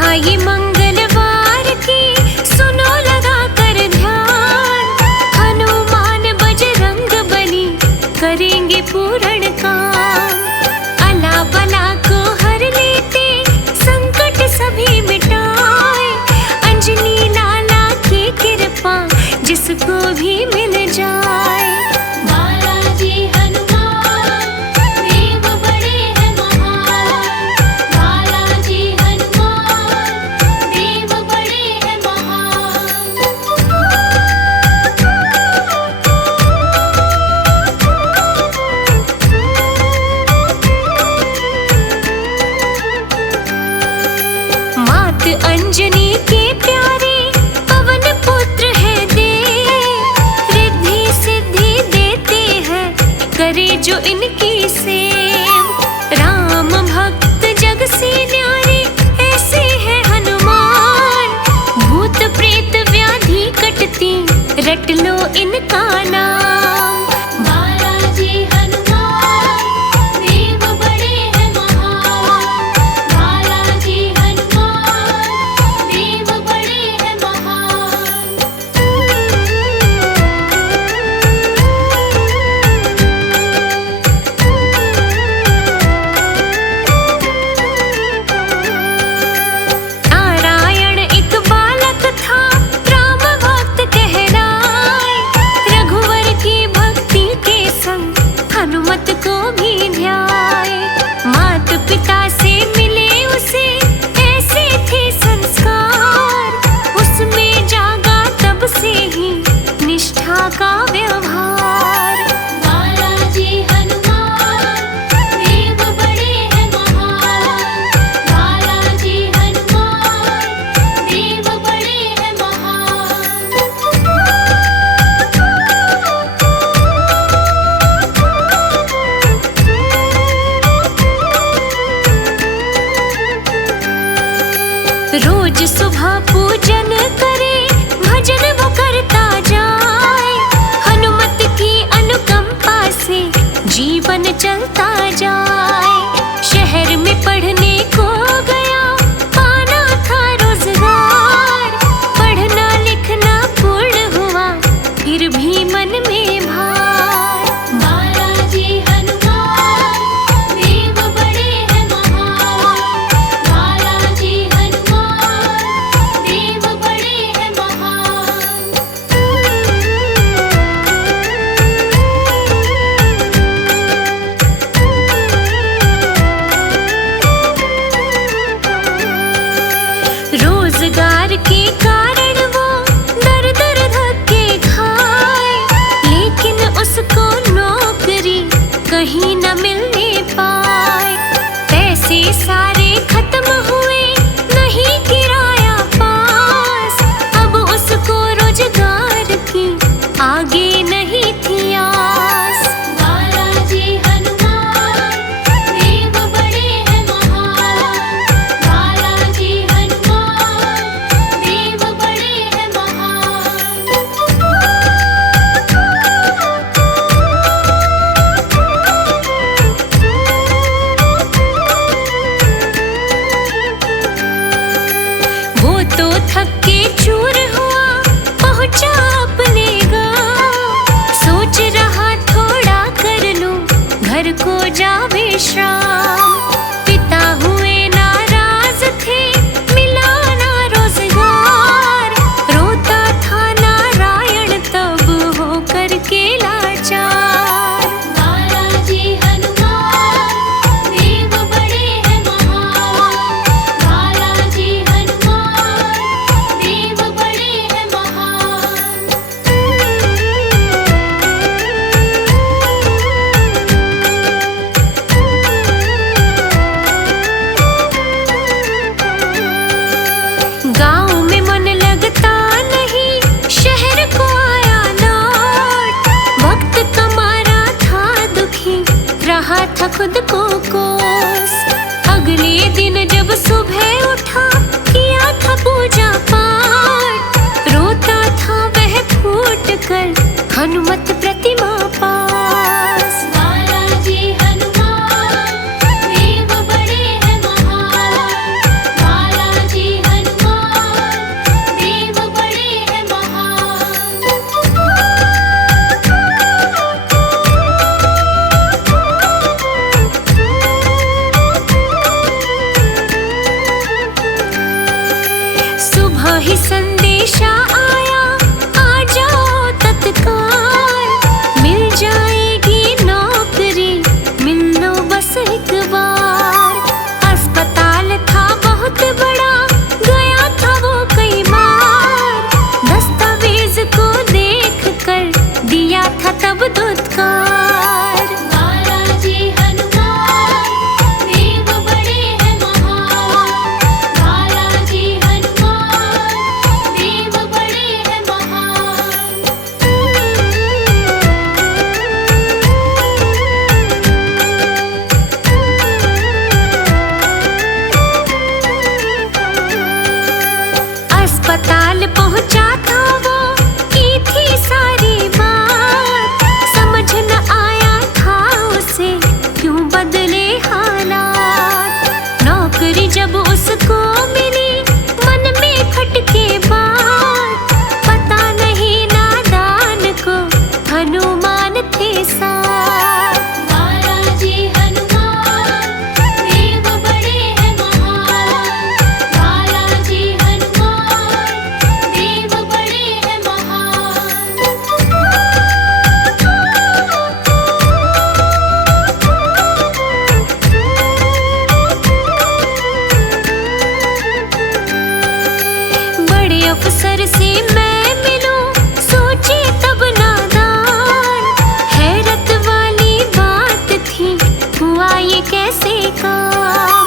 कथा ये मंगलवार की सुनो लगा कर ध्यान। हनुमान बजरंग बली करेंगे पूर्ण काम। अला बला को हर लेते संकट सभी मिटाए। अंजनी लाला की कृपा जिसको भी मिल जाए। बालाजी हनुमान देव बड़े हैं महान। बालाजी हनुमान देव बड़े हैं महान। मात अंजनी के प्यारे पवन पुत्र है देव। रिद्धि सिद्धि देते हैं करे जो इनकी सेव। राम भक्त जग से न्यारे ऐसे हैं हनुमान। भूत प्रेत व्याधि कटती रट लो इनका नाम। बालाजी हनुमान देव बड़े हैं महान। बालाजी हनुमान देव बड़े हैं महान। नारायण एक बालक था राम भक्त कहलाए। रघुवर की भक्ति के संग हनुमत को भी ध्याए। मात पिता से मिले उसे ऐसे थे संस्कार। उसमें जागा तब से ही निष्ठा का व्यवहार। बालाजी हनुमान देव बड़े हैं महान। बालाजी हनुमान देव बड़े हैं महान। रोज सुबह पूजन करे भजन वो करता जाए। हनुमत की अनुकंपा से जीवन चलता जाए। शहर में पढ़ने को गया पाना था रोजगार। पढ़ना लिखना पूर्ण हुआ फिर भी मन में भार। बालाजी हनुमान देव बड़े हैं महान। बालाजी हनुमान देव बड़े हैं महान। रोजगार के कारण वो दर दर धक्के खाए। लेकिन उसको नौकरी कहीं न मिलने पाए। पैसे सारे खत्म हुए नहीं किराया पास। अब उसको रोजगार की आगे नहीं थी आस। बालाजी हनुमान देव बड़े हैं महान। बालाजी हनुमान देव बड़े हैं महान। वो तो थक के चूर हुआ पहुंचा अपने गाँव। सोच रहा थोड़ा कर लूं घर को जा विश्राम। पिता हुए नाराज थे मिला ना रोजगार। रोता था नारायण तब हो कर के लाचार। बालाजी हनुमान देव बड़े हैं महान। बालाजी हनुमान देव बड़े हैं महान। वही संदेशा आया, आ जाओ तत्काल। मिल जाएगी नौकरी, मिल लो बस एक बार। अस्पताल था बहुत बड़ा, गया था वो कई बार। दस्तावेज को देख कर दिया था तब दुत्कार। बालाजी हनुमान देव बड़े हैं महान। बालाजी हनुमान देव बड़े हैं महान। अस्पताल पहुंचा था वो, की थी सारी बात। समझ न आया था उसे क्यों बदले हालात। नौकरी जब उसको मिली, मन में खटके बात। पता नहीं नादान को हनुमान थे साथ। बालाजी हनुमान देव बड़े हैं महान। बालाजी हनुमान देव बड़े हैं महान। बड़े अफसर से मैं मिलूं, सोचे तब नादान। हैरत वाली बात थी, हुआ ये कैसे काम।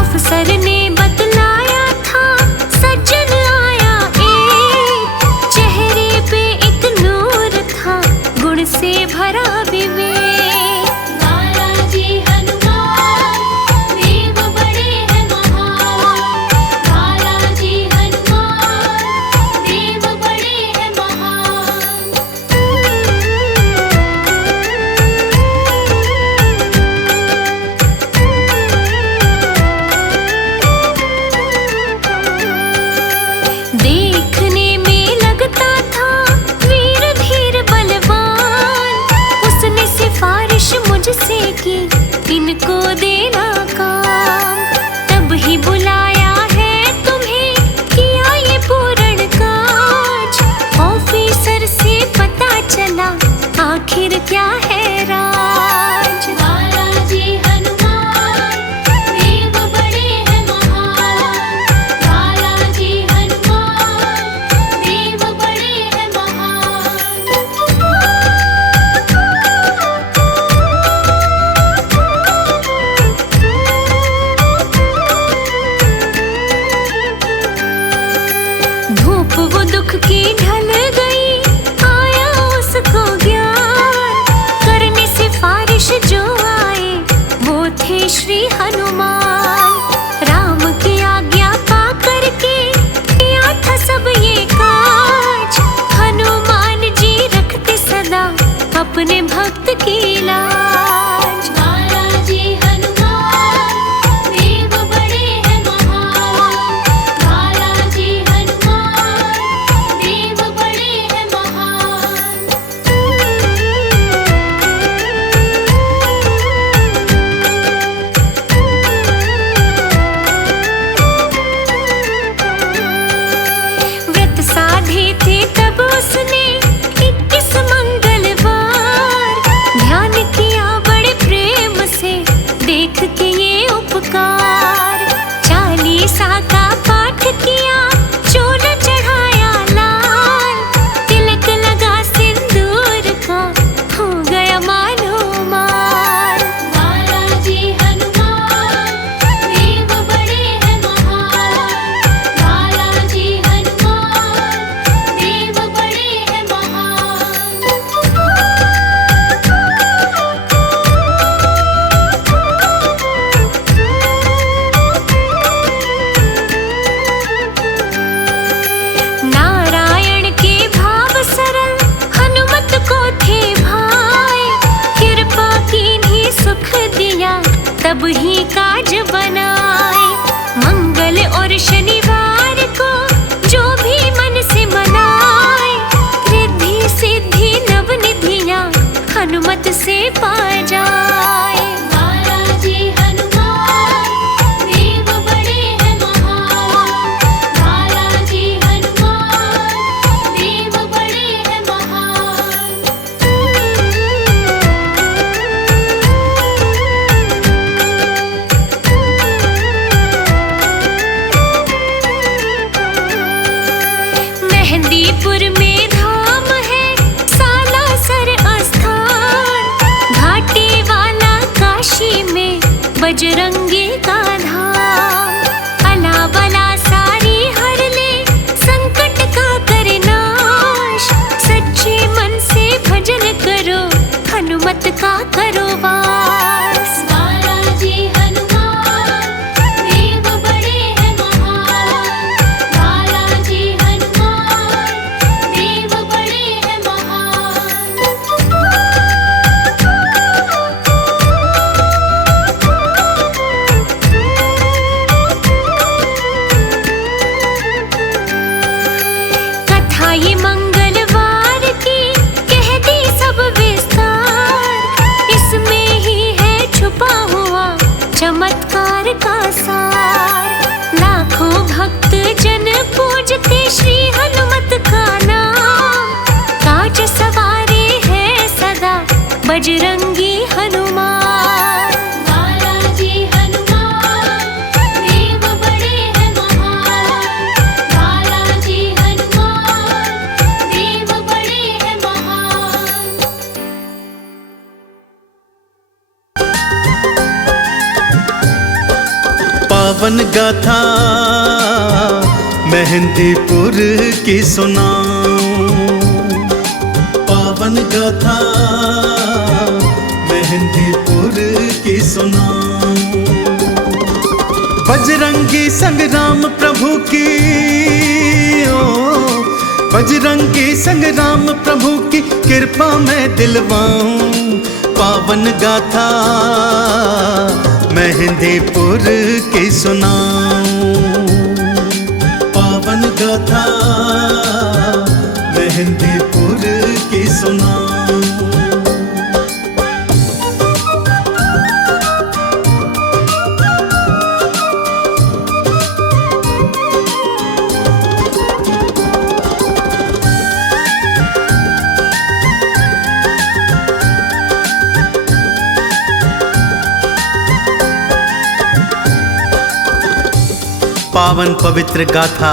अफसर ने बतलाया था, सज्जन आया एक। चेहरे पे एक नूर था, गुण से भरा विवेक। बालाजी हनुमान देव बड़े हैं महान। बालाजी हनुमान देव बड़े हैं महान। देखने में लगता था वीर धीर बलवान। उसने सिफारिश मुझसे की, इनको देना काम। तब ही बुलाया है तुम्हें, किया ये पूर्ण काज। ऑफिसर से पता चला आखिर क्या है राज। बालाजी हनुमान देव बड़े हैं महान। बालाजी हनुमान देव बड़े हैं महान। धूप वो दुख की ढल गई, आया उसको ज्ञान। करने सिफारिश जो आए, वो थे श्री हनुमान। राम की आज्ञा पा करके किया था सब ये काज। हनुमान जी रखते सदा अपने भक्त की लाज। बालाजी हनुमान देव बड़े हैं महान। बालाजी हनुमान देव बड़े हैं महान। व्रत साधे थे तब उसने 21 मंगलवार। ध्यान किया बड़े प्रेम से, देख के ये उपकार। 40 का पाठ किया, चोला चढ़ाया लाल। तिलक लगा सिंदूर का, हो गया मालो माल। बालाजी हनुमान देव बड़े हैं महान। बालाजी हनुमान देव बड़े हैं महान। नारायण के भाव सरल, हनुमत को थे भाई। कृपा कीन्ही सुख दिया, तब ही काज बनाए। मंगल और शनिवार को जो भी मन से मनाए। रिद्धि सिद्धि नव निधियां हनुमत से पा जाए। बालाजी हनुमान देव बड़े हैं महान। बालाजी गाथा मेहंदीपुर की सुनाऊं, पावन गाथा मेहंदीपुर की सुनाऊं। बजरंगी संग्राम प्रभु की, ओ बजरंगी संग्राम प्रभु की कृपा मैं दिलवाऊं, पावन गाथा मेहंदीपुर की सुनाऊं, पावन गाथा मेहंदीपुर की सुनाऊं। पावन पवित्र गाथा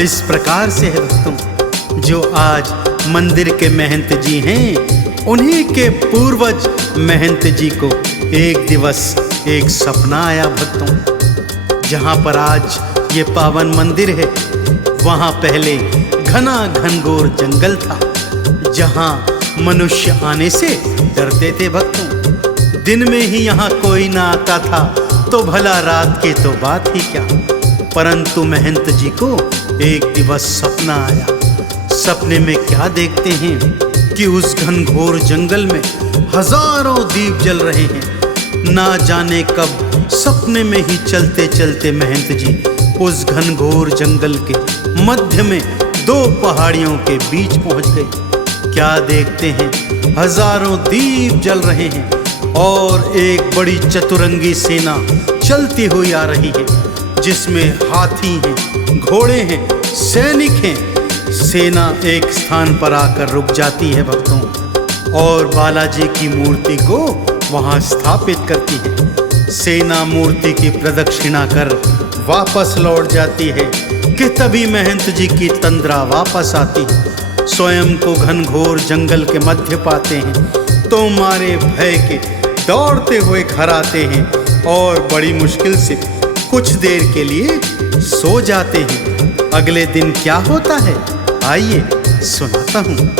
इस प्रकार से है भक्तों, जो आज मंदिर के महंत जी हैं, उन्हीं के पूर्वज महंत जी को एक दिवस एक सपना आया भक्तों। जहाँ पर आज ये पावन मंदिर है, वहाँ पहले घना घनघोर जंगल था, जहाँ मनुष्य आने से डरते थे भक्तों। दिन में ही यहाँ कोई ना आता था, तो भला रात की तो बात ही क्या। परंतु महंत जी को एक दिवस सपना आया। सपने में क्या देखते हैं कि उस घनघोर जंगल में हजारों दीप जल रहे हैं। ना जाने कब सपने में ही चलते चलते महंत जी उस घनघोर जंगल के मध्य में दो पहाड़ियों के बीच पहुंच गए। क्या देखते हैं, हजारों दीप जल रहे हैं और एक बड़ी चतुरंगी सेना चलती हुई आ रही है, जिसमें हाथी हैं, घोड़े हैं, सैनिक हैं। सेना एक स्थान पर आकर रुक जाती है भक्तों, और बालाजी की मूर्ति को वहां स्थापित करती है। सेना मूर्ति की प्रदक्षिणा कर वापस लौट जाती है कि तभी महंत जी की तंद्रा वापस आती है। स्वयं को घनघोर जंगल के मध्य पाते हैं, तो मारे भय के दौड़ते हुए घर आते हैं और बड़ी मुश्किल से कुछ देर के लिए सो जाते हैं। अगले दिन क्या होता है, आइए सुनाता हूँ।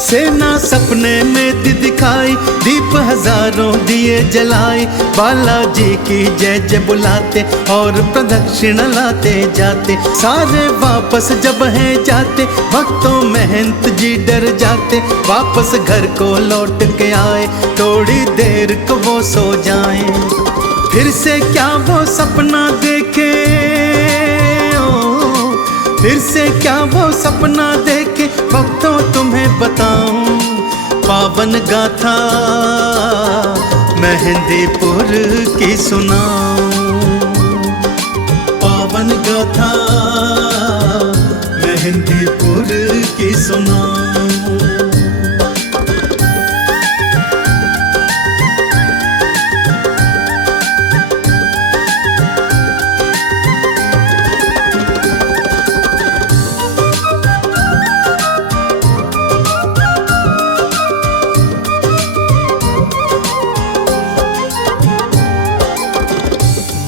सेना सपने में दिखाई, दीप हजारों दिए जलाए, बालाजी की जय जय बुलाते और प्रदक्षिणा लाते जाते। सारे वापस जब हैं जाते, भक्तों महंत जी डर जाते। वापस घर को लौट के आए, थोड़ी देर को वो सो जाए। फिर से क्या वो सपना देखे, ओ फिर से क्या वो सपना देखे, भक्तों तुम्हें बताऊं, पावन गाथा मेहंदीपुर की सुनाऊं, पावन गाथा मेहंदीपुर की सुनाऊं।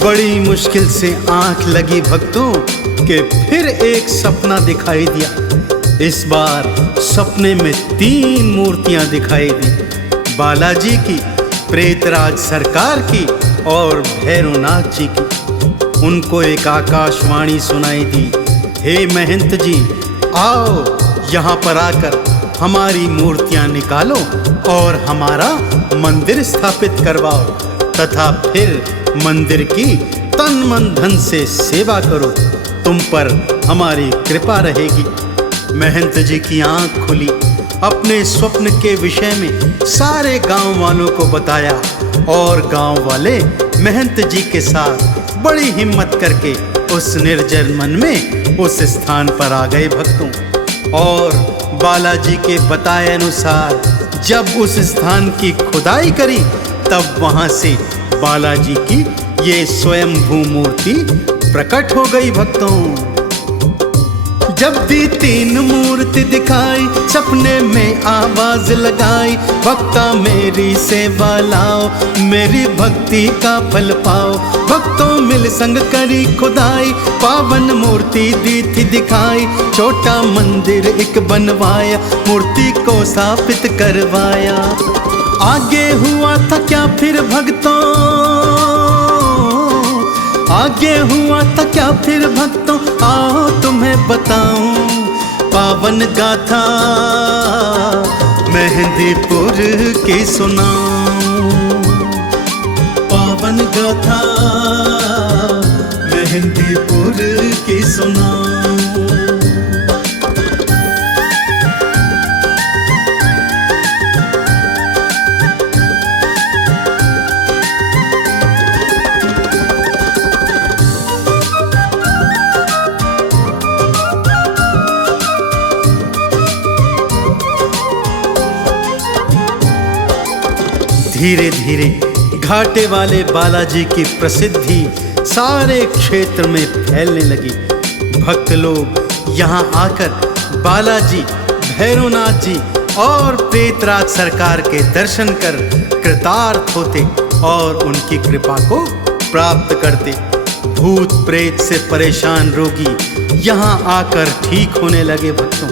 बड़ी मुश्किल से आंख लगी भक्तों कि फिर एक सपना दिखाई दिया। इस बार सपने में 3 मूर्तियां दिखाई दी, बालाजी की, प्रेतराज सरकार की और भैरवनाथ जी की। उनको एक आकाशवाणी सुनाई दी, हे महंत जी, आओ यहाँ पर आकर हमारी मूर्तियां निकालो और हमारा मंदिर स्थापित करवाओ, तथा फिर मंदिर की तन मन धन से सेवा करो, तुम पर हमारी कृपा रहेगी। महंत जी की आंख खुली, अपने स्वप्न के विषय में सारे गांव वालों को बताया और गांव वाले महंत जी के साथ बड़ी हिम्मत करके उस निर्जन मन में उस स्थान पर आ गए भक्तों। और बालाजी के बताए अनुसार जब उस स्थान की खुदाई करी, तब वहां से बालाजी की ये स्वयंभू मूर्ति प्रकट हो गई भक्तों। जब दी 3 मूर्ति दिखाई, सपने में आवाज लगाई, भक्ता मेरी सेवा लाओ, मेरी भक्ति का फल पाओ। भक्तों मिल संग करी खुदाई, पावन मूर्ति दी थी दिखाई। छोटा मंदिर एक बनवाया, मूर्ति को स्थापित करवाया। आगे हुआ था क्या फिर भक्तों, आगे हुआ था क्या फिर भक्तों, आओ तुम्हें बताऊं पावन गाथा मेहंदीपुर की सुनाऊं। पावन गाथा मेहंदीपुर की सुनाऊं। धीरे धीरे घाटे वाले बालाजी की प्रसिद्धि सारे क्षेत्र में फैलने लगी। भक्त लोग यहाँ आकर बालाजी, भैरवनाथ जी और प्रेतराज सरकार के दर्शन कर कृतार्थ होते और उनकी कृपा को प्राप्त करते। भूत प्रेत से परेशान रोगी यहाँ आकर ठीक होने लगे। भक्तों,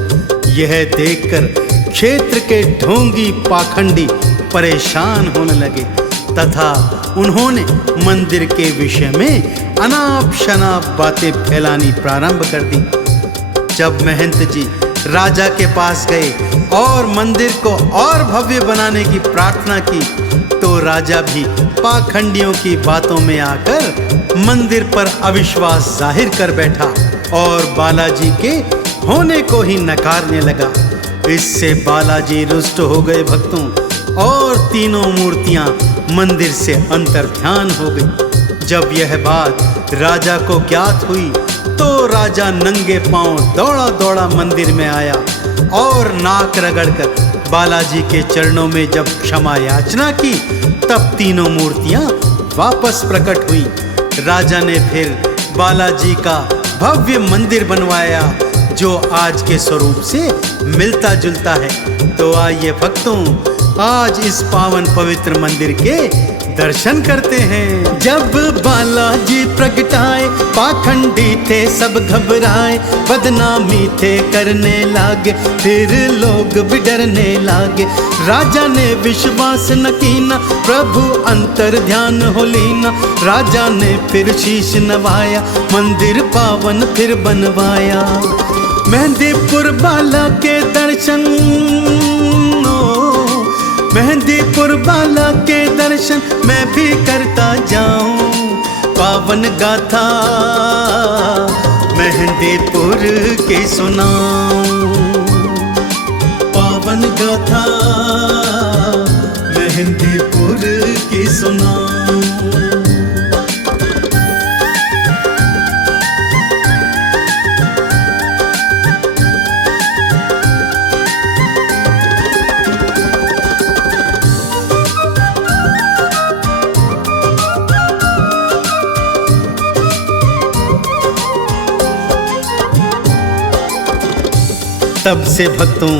यह देखकर क्षेत्र के ढोंगी पाखंडी परेशान होने लगे तथा उन्होंने मंदिर के विषय में अनाप शनाप बातें फैलानी प्रारंभ कर दी। जब महंत जी राजा के पास गए और मंदिर को और भव्य बनाने की प्रार्थना की तो राजा भी पाखंडियों की बातों में आकर मंदिर पर अविश्वास जाहिर कर बैठा और बालाजी के होने को ही नकारने लगा। इससे बालाजी रुष्ट हो गए भक्तों और तीनों मूर्तियां मंदिर से अंतर्ध्यान हो गई। जब यह बात राजा को ज्ञात हुई तो राजा नंगे पांव दौड़ा दौड़ा मंदिर में आया और नाक रगड़कर बालाजी के चरणों में जब क्षमा याचना की तब तीनों मूर्तियां वापस प्रकट हुई। राजा ने फिर बालाजी का भव्य मंदिर बनवाया जो आज के स्वरूप से मिलता जुलता है। तो आइए भक्तों, आज इस पावन पवित्र मंदिर के दर्शन करते हैं। जब बालाजी प्रगटाए पाखंडी थे सब घबराए, बदनामी थे करने लागे फिर लोग भी डरने लागे। राजा ने विश्वास न कीना प्रभु अंतर ध्यान हो लीना। राजा ने फिर शीश नवाया मंदिर पावन फिर बनवाया। मेहंदीपुर बाला के दर्शन, मेहंदीपुर बाला के दर्शन मैं भी करता जाऊं। पावन गाथा मेहंदीपुर की सुनाऊं। पावन गाथा मेहंदीपुर की सुनाऊं। तब से भक्तों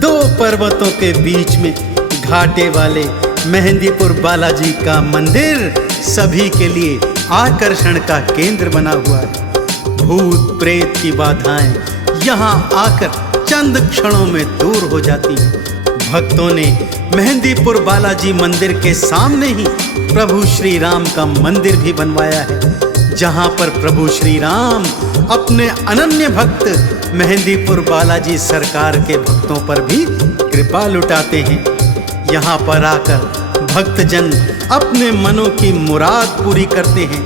दो पर्वतों के बीच में घाटे वाले मेहंदीपुर बालाजी का मंदिर सभी के लिए आकर्षण का केंद्र बना हुआ है। भूत प्रेत की बाधाएं यहाँ आकर चंद क्षणों में दूर हो जाती हैं। भक्तों ने मेहंदीपुर बालाजी मंदिर के सामने ही प्रभु श्री राम का मंदिर भी बनवाया है, जहाँ पर प्रभु श्री राम अपने अनन्य भक्त मेहंदीपुर बालाजी सरकार के भक्तों पर भी कृपा लुटाते हैं। यहाँ पर आकर भक्तजन अपने मनों की मुराद पूरी करते हैं।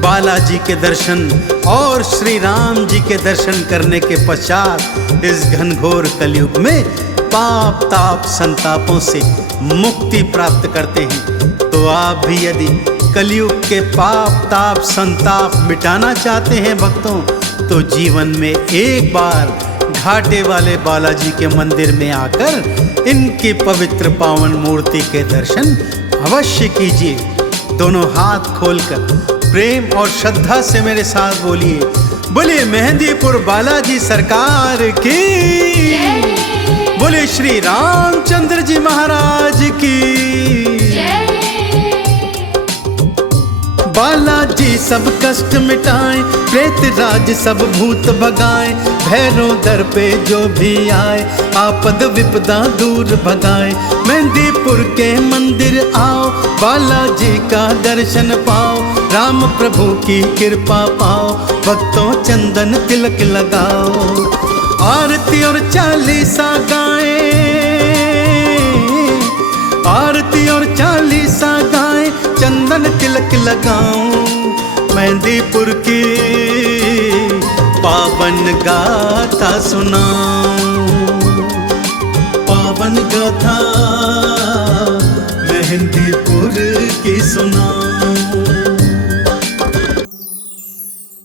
बालाजी के दर्शन और श्री राम जी के दर्शन करने के पश्चात इस घनघोर कलयुग में पाप ताप संतापों से मुक्ति प्राप्त करते हैं। तो आप भी यदि कलयुग के पाप ताप संताप मिटाना चाहते हैं भक्तों, तो जीवन में एक बार घाटे वाले बालाजी के मंदिर में आकर इनकी पवित्र पावन मूर्ति के दर्शन अवश्य कीजिए। दोनों हाथ खोलकर प्रेम और श्रद्धा से मेरे साथ बोलिए, बोलिए मेहंदीपुर बालाजी सरकार की, बोले श्री रामचंद्र जी महाराज की। बालाजी सब कष्ट मिटाए, प्रेत राज सब भूत भगाए, भैरों दर पे जो भी आए, आपद विपदा दूर भगाए। मेहंदीपुर के मंदिर आओ, बालाजी का दर्शन पाओ, राम प्रभु की कृपा पाओ, भक्तों चंदन तिलक लगाओ। आरती और चालीसा गाए, आरती और चालीसा गाए, चंदन तिलक लगाऊं, मेहंदीपुर की पावन गाथा सुनाऊं, पावन गाथा मेहंदीपुर की सुनाऊं।